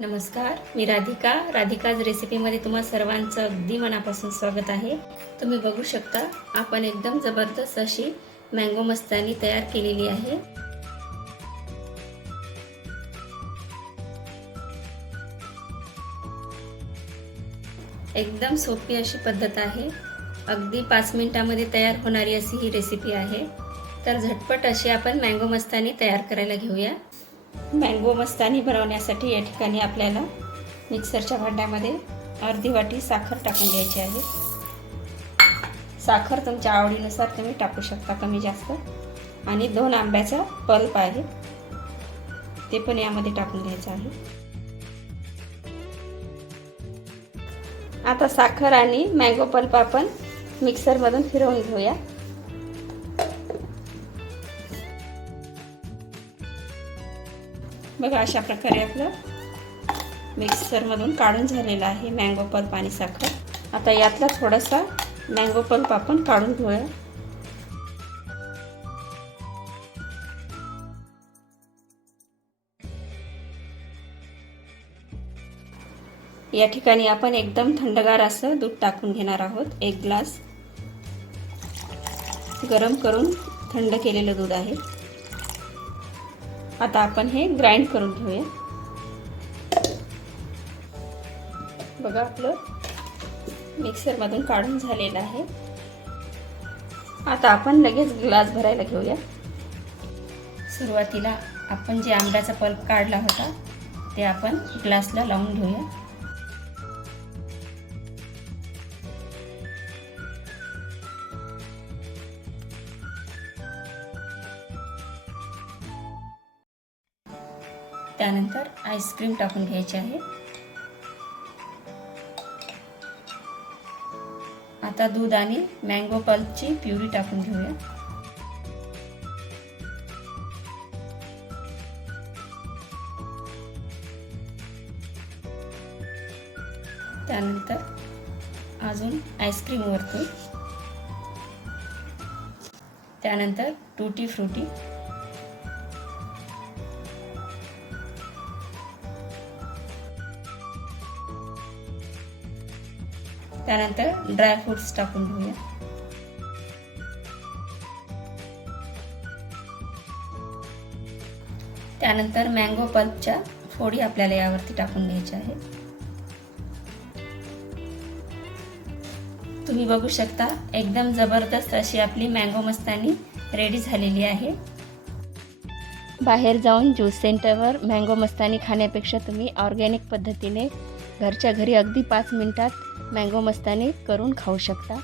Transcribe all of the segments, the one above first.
नमस्कार मी राधिका. राधिकाज रेसिपीमध्ये तुम्हा सर्वांचं अगदी मनापासून स्वागत आहे. तुम्ही बघू शकता आपण एकदम जबरदस्त अशी मँगो मस्तानी तयार केलेली आहे. एकदम सोपी अशी पद्धत आहे. अगदी पाच मिनिटामध्ये तयार होणारी अशी ही रेसिपी आहे. तर झटपट अशी आपण मँगो मस्तानी तयार करायला घेऊया. मँगो मस्तानी बनवण्यासाठी या ठिकाणी आपल्याला मिक्सरच्या भांड्यामध्ये अर्धी वाटी साखर टाकून द्यायची आहे. साखर तुमच्या आवडीनुसार तुम्ही टाकू शकता कमी जास्त. आणि दोन आंब्याचा पल्प आहे ते पण यामध्ये टाकून घ्यायचं आहे. आता साखर आणि मँगो पल्प आपण मिक्सरमधून फिरवून घेऊया. बघा अशा प्रकारे आपलं मिक्सरमधून काढून झालेलं आहे मँगो पल्प आणि साखर. आता यातला थोडासा मँगो पल्प आपण काढून घेऊया. या ठिकाणी आपण एकदम थंडगार असं दूध टाकून घेणार आहोत. एक ग्लास गरम करून थंड केलेलं दूध आहे. आता आपण हे ग्राइंड करून घेऊया. बघा आपलं मिक्सरमधून काढून झालेलं आहे. आता आपण लगेच ग्लास भरायला घेऊया. सुरुवातीला आपण जे आंब्याचा पल्प काढला होता ते आपण ग्लासला लावून घेऊया. त्यानंतर आईस्क्रीम टाकून घ्यायची आहे. आता दूध आणि मँगो पल्पची प्युरी टाकून घेऊया. त्यानंतर अजून आईस्क्रीम वरतून त्यानंतर टूटी फ्रुटी त्यानंतर ड्रायफ्रुट्स टाकून घेऊया. त्यानंतर मँगो पल्पच्या फोडी आपल्याला यावरती टाकून घ्यायच्या आहेत. तुम्ही बघू शकता एकदम जबरदस्त अशी आपली मँगो मस्तानी रेडी झालेली आहे. बाहेर जाऊन ज्यूस सेंटरवर मँगो मस्तानी खाण्यापेक्षा तुम्ही ऑर्गॅनिक पद्धतीने घरच्या घरी अगदी पाच मिनिटात मँगो मस्तानी करून खाऊ शकता.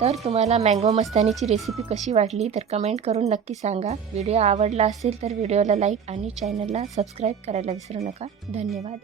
तर तुम्हाला मँगो मस्तानीची रेसिपी कशी वाटली तर कमेंट करून नक्की सांगा. व्हिडिओ आवडला असेल तर व्हिडिओला लाईक आणि चॅनलला सबस्क्राईब करायला विसरू नका. धन्यवाद.